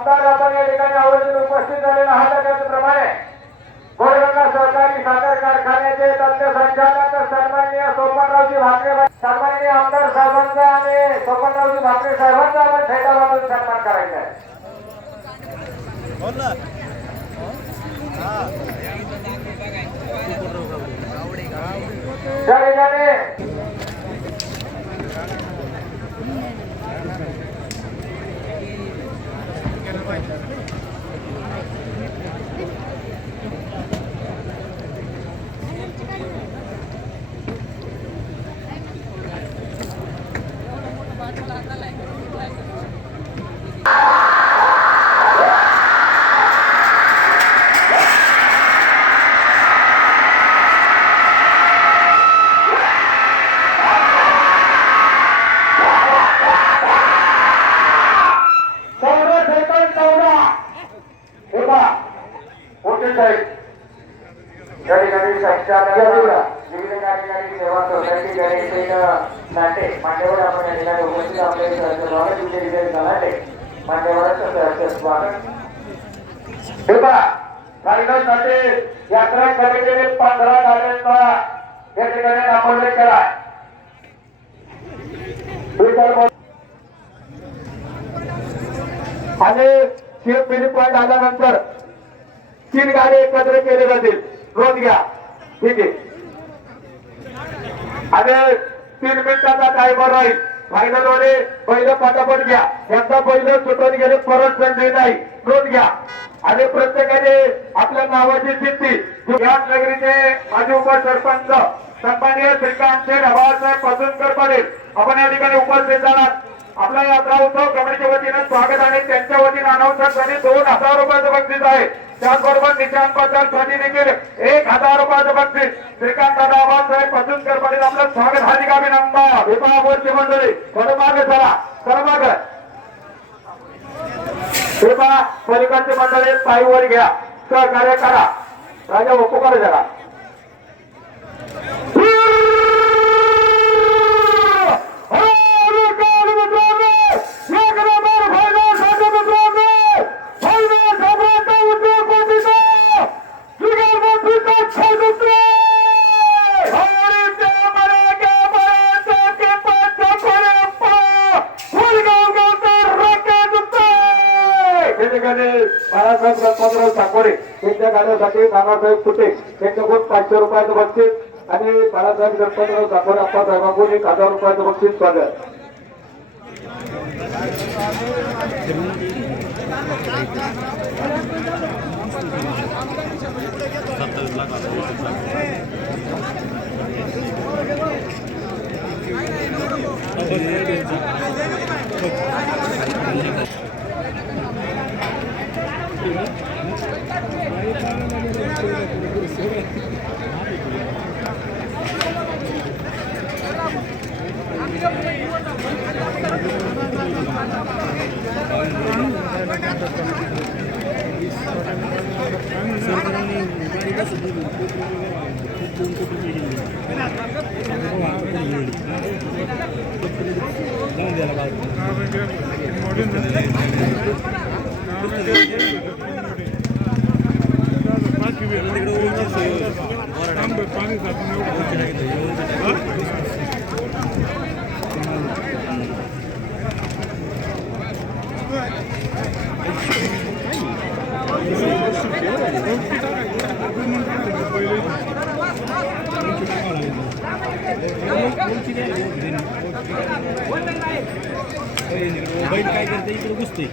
आमदार आपण या ठिकाणी आवर्जून उपस्थित झालेला आहात. त्याचप्रमाणे गोरगंगा सहकारी साखर कारखान्याचे तज्ञ संचालक सन्माननीय सोपनरावजी भाकरे, सन्माननीय आमदार साहेबांचा आणि सोपनरावजी भाकरे साहेबांचा आपण थेटामधून सन्मान करायचा आहे. त्या ठिकाणी सेवा सोसायटी नाटे मान्यवर आपण या ठिकाणी उपस्थित आपले नाटे मान्यवरांचं स्वागत. रायगड नाटे यात्रा कमिटीने 15 गाड्यांचा या ठिकाणी नामोल्लेख केला. आणि शिव मिनी पॉइंट आल्यानंतर 3 गाडी एकत्र केले जातील. नोंद घ्या. ठीक आहे. आणि 3 मिनिटाचा टायमर राहील. फायनल मध्ये पहिलं पटापट घ्या. यांचा पहिलं सुटून गेले परत संधी नाही. नोंद घ्या. आणि प्रत्येकाने आपल्या नावाची चिठ्ठी या नगरीचे माजी उपसरपंच सन्माननीय श्रीकांत बाळासाहेब पसुंकर पाटील आपण या ठिकाणी उपस्थित झालात. आपला यात्रा उत्सव कमिटीच्या वतीनं स्वागत आणि त्यांच्या वतीनं अनाउन्सरसाठी 2000 रुपयाचं बक्षीस आहे. त्याचबरोबर निशाण बद्दल देखील 1000 रुपयाचं बक्षीस. श्रीकांत बाळासाहेब पसुंकर पाटील आपलं स्वागत हार्दिक अभिनंदन. विभागावरची मंडळी थोडं मागे चला. खरं मागे पलीकडची मंडळी पायीवर घ्या. सहकार्य करा. राजा उपकार जरा बाळासाहेब साकोरे यांच्या गाण्यासाठी नानासाहेब कुटे यांच्याकडून 500 रुपयाचं बक्षीस आणि बाळासाहेब गणपतराव साकोरे अप्पासाहेबांकडून 1000 रुपयाचं बक्षीस. स्वागत. बैल काय करते इकडे घुसते.